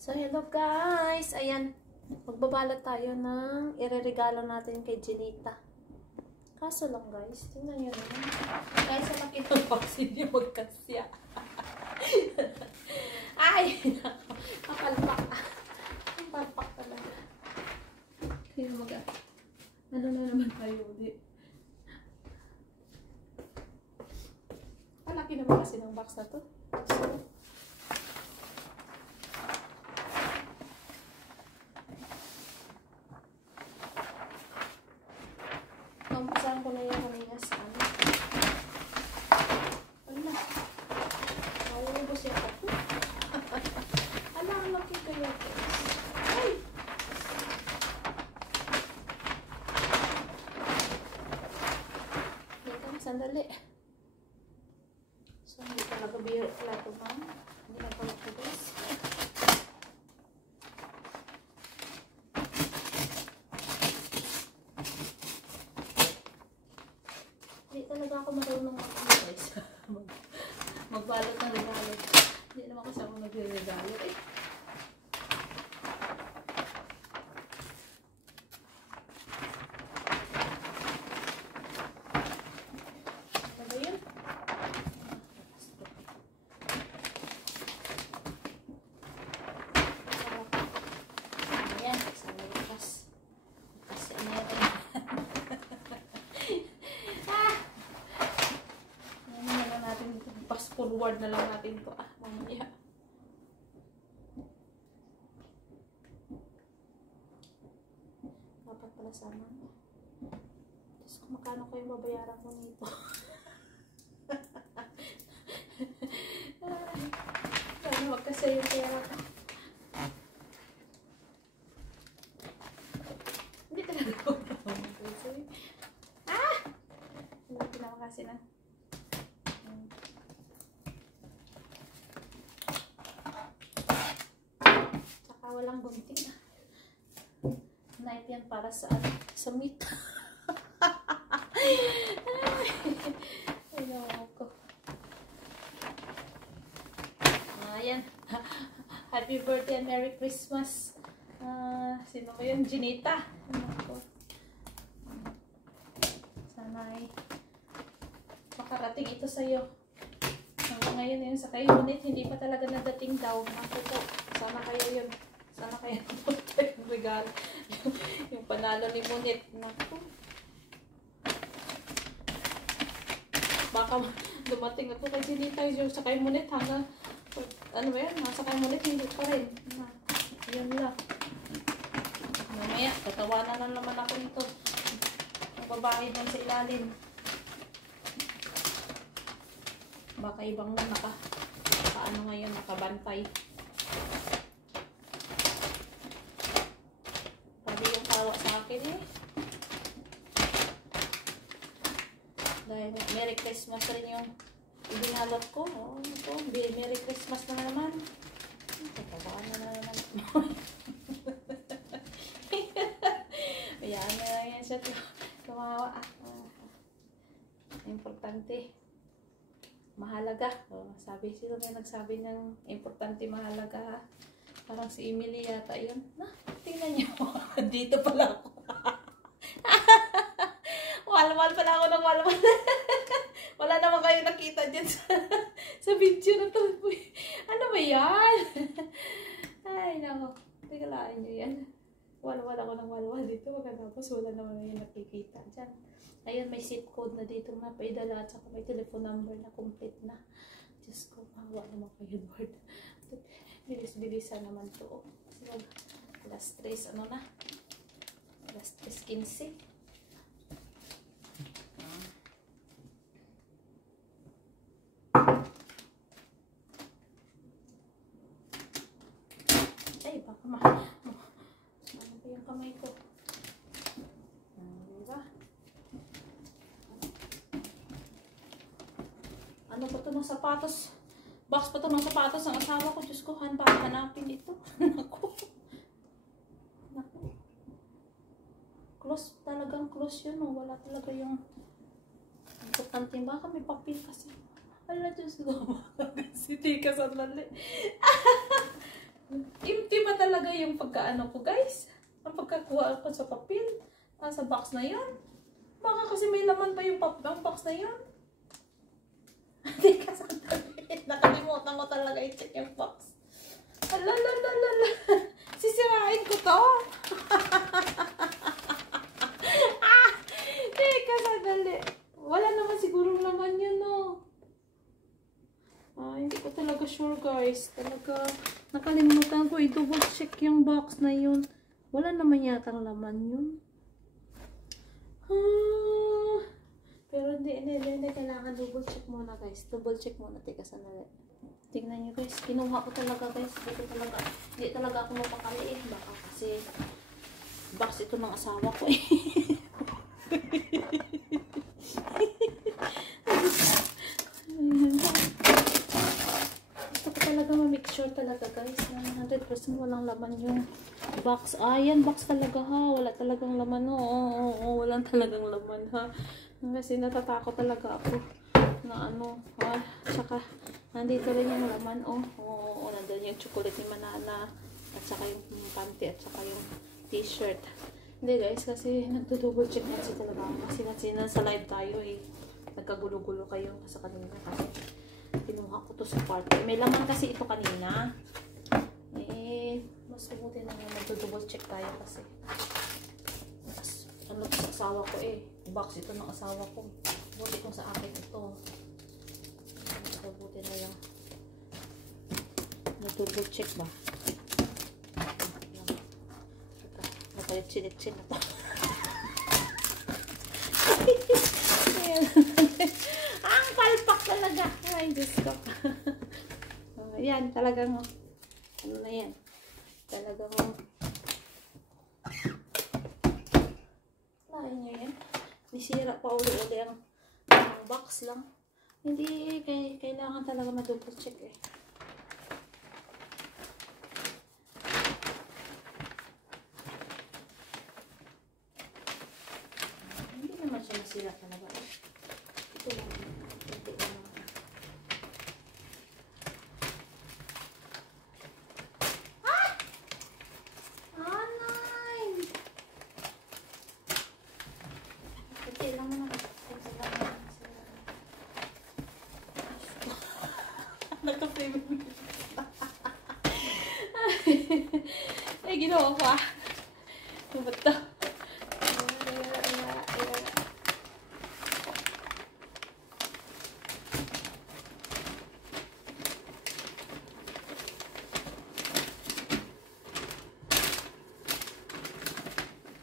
So, hello guys! Ayan, magbabalot tayo ng ireregalo natin kay Jenita. Kaso lang guys, tingnan nyo naman. Guys, sa makita ng box, hindi magkasya. Ay! Kapalpak. Ang palpak talaga. Kaya ano na naman tayo ulit. Malaki naman kasi ng box na to. So, umpisahan ko na yung kanina sa ano. Wala. Mauubos yung ako. Ala, ang laki kaya ito. Ay! Dito, sandali. So, hindi talaga biro pala ito ba? Hindi na pala ito guys. Hindi talaga ako marunong guys. Magbalot ng regalo. Hindi naman kasi ako nagre-regalo eh. Ano ba yun? Ayan, sa lakas. Kasi meron. Pass forward na lang natin to. Mamaya. Dapat pala sama. Diyos ko, makano kayo mabayaran ko nito? Sana magkasaya yung pera ko. Hindi talaga ako naman. Hindi pinama kasi na. Walang gunting. Knife yan para sa meat. Ay, naman ko. Ayan. Happy birthday and Merry Christmas. Sino ko yun? Jenita. Sana ay makarating ito sa'yo. Ngayon yun sa kayo. Ngunit hindi pa talaga nadating daw. Ako po. Sana kayo yun. Sana kaya naman tayong regalo. Yung panalo ni Munit. Naku. Baka dumating ako kay Jenita. Yung sa kay Munit hanggang ano ba yan? Nasa kay Munit hindi pa rin. Yun lang. Mamaya, tatawanan na naman ako nito. Ang babae doon sa ilalim. Baka ibang paano ngayon nakabantay. Yung tawa sa akin eh. Dahil Merry Christmas rin yung ibinalot ko. Oh, ito. Merry Christmas na naman. Tatabaan na naman. Ayan na lang yan siya. Tumawa. Importante. Mahalaga. Oh, sabi sila may nagsabi ng importante mahalaga. Parang si Emily yata yun. Tingnan niyo. Dito pala ako. Walwal pala ako ng walwal. Wala naman kayo nakita dyan sa video na to. Ano ba yan? Ay, nako. Tingalain nyo yan. Walwal ako ng walwal dito. Tapos wala naman yung nakikita dyan. Ayun, may zip code na dito na paidala at saka may telephone number na complete na. Diyos ko, mahawa naman kayo, Lord. Bilis-bilisan naman to. So, alas 3, ano na? Alas 3:15. Ay, baka ano ba yung kamay ko? Diba? Ano ba ito ng sapatos? Box pa ito ng sapatos ng asawa ko. Diyos ko, hanapin ito. Naku. Naku. Close, talagang close yun. Oh. Wala talaga yung importante. Baka may papel kasi. Ala, Diyos ko. Si Tika sa lali. Empty talaga yung pagkaano ko, guys. Ang pagkakuha ko sa papel. Sa box na yun. Baka kasi may laman pa yung box na yun. Hindi ka sandali. Nakalimutan ko talaga i-check yung box. Alalalala. Sisirain ko to. Hindi ka sandali. Wala naman sigurong laman yun, no. Hindi ko talaga sure, guys. Talaga, nakalimutan ko i-double check yung box na yun. Wala naman yatang laman yun. Pero hindi. Kailangan double check muna, guys. Double check muna. Teka, sandali. Tingnan nyo, guys. Kinuha ko talaga, guys. Hindi talaga ako mapakali, eh. Baka kasi box ito ng asawa ko, eh. Gusto ko talaga ma-make sure talaga, guys, na 100% walang laman yung box. Yan, box talaga, ha. Wala talagang laman, ha. Oo, walang talagang laman, ha. Kasi natatakot talaga ako na ano, ha. Tsaka, nandito rin yung laman, nandun yung chocolate ni Manana, at saka yung panty, at saka yung t-shirt. Hindi, guys, kasi nagdo-double check kasi talaga ako. Kasi nasa live tayo, eh. Nagkagulo-gulo kayo sa kanina kasi kinuha ko to sa party. May laman kasi ito kanina. Mas mabuti na nga nagdo-double check tayo kasi ano sa asawa ko, eh. Box ito ng asawa ko. Buti kung sa akin ito. Mabuti na yung nag-double check ba? Napalitsin na to. Ang palpak talaga. Ay, Diyos ko. Yan, talagang ano na yan. Talagang lain nyo yan. Nisira pa uli-uli ang box lang. Hindi, kailangan talaga ma-double check, eh. Hindi naman siya nasira talaga, eh. Ito lang. Ito lang. Ay, ginawa ko, ah. Ano ba ito?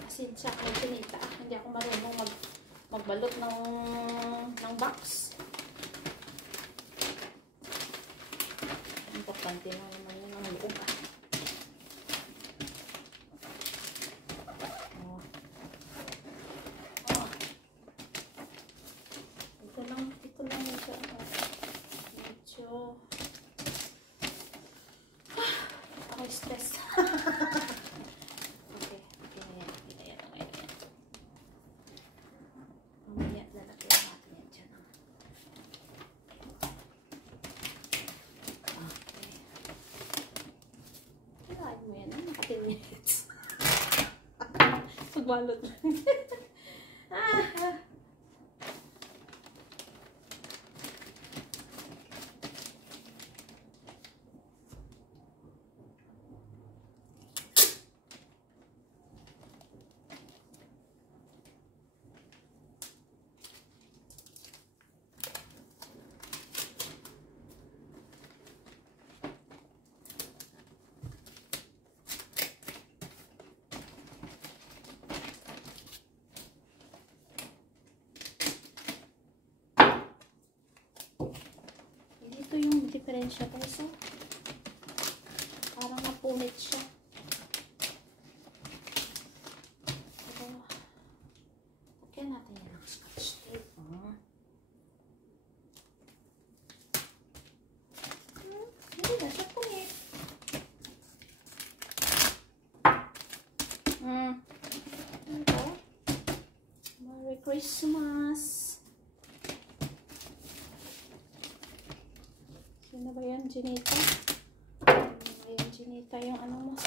Pasensya ko, Chinita. Hindi ako marunong magbalot ng box. Importante na naman yun ang loob, ah. Ito lang medyo ako stress. Okay na yan. Mamaya lalagyan natin yan dyan. Okay. Kailangan mo yan, naka 10 minutes. Pagbalot lang. Ito yung diferensya, guys. Parang napunit siya. Pero, lagyan natin yan ng scotch tape. Hindi na siya punit. Ito. Merry Christmas! Sino ba yan, Ginita? Ayan, Ginita, yung ano mo.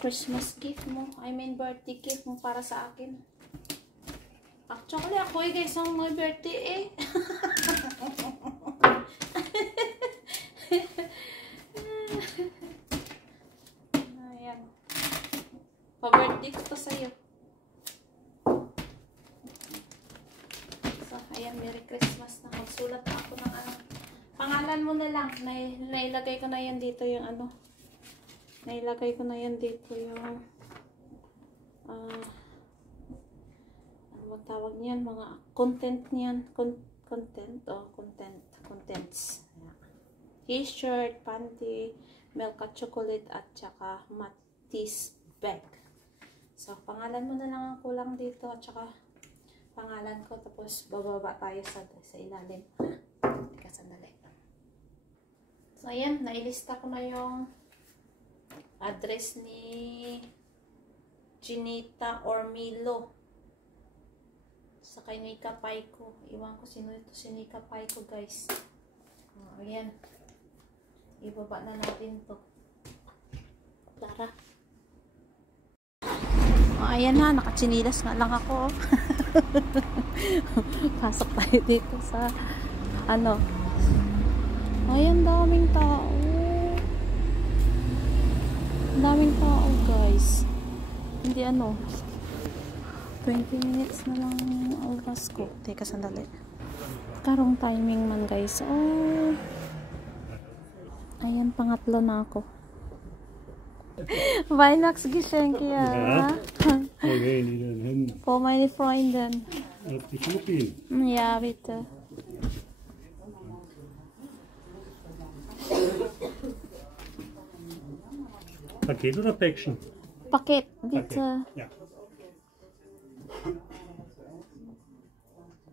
Christmas gift mo. I mean, birthday gift mo para sa akin. Actually, ako guys, ang my birthday Ayan. Pa-birthday ko to sa'yo. So, ayan, Merry Christmas na. Magsulat na ako ng ano. Pangalan mo na lang. Nailagay ko na yan dito yung ano. Nailagay ko na yan dito yung ano tawag niyan, mga content niyan, contents. T-shirt, panty, milk at chocolate at saka Matisse bag. So pangalan mo na lang ang kulang dito at saka pangalan ko, tapos bababa tayo sa ilalim. Teka, sandali. So ayan, nailista ko na yung address ni Ginita or Milo sa kay Nika Paiko. Iwan ko sino ito si Nika Paiko, guys. Ayan. Ibaba na natin to. Tara. Ayan na, nakatsinilas nga lang ako. Pasok tayo dito sa ano. Ayan, daming tao. Daming tao, guys. Hindi ano. 20 minutes na lang ang oras ko. Teka, sandali. Karong timing man, guys. Oh. Ayan, pangatlo na ako. Weihnachtsgeschenke, ja. Okay, die dann hin. Für meine Freundin. Auf die Schnuppin. Ja, bitte. Paket oder Päckchen? Paket, bitte. Ja.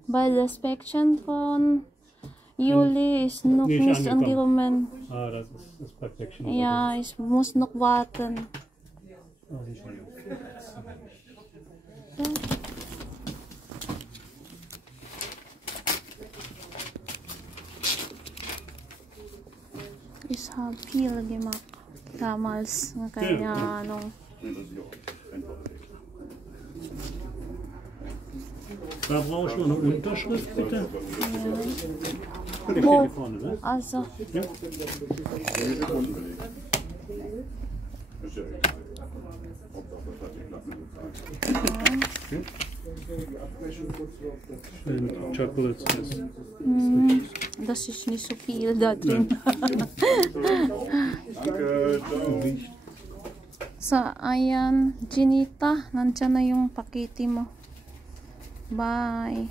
Weil das Päckchen von Juli ist noch nicht angekommen. Ah, das ist das Päckchen. Ja, ich muss noch warten. Oh, die schon. Ja. Ich habe viel gemacht damals, keine Ahnung. Da brauche ich noch eine Unterschrift, bitte. Ja. Wo? Hier vorne, ne? Also, Ja. Schön Chocolates. das ist nicht so viel da drin. So, ayan, Ginita, nandyan na yung pakete mo. Bye.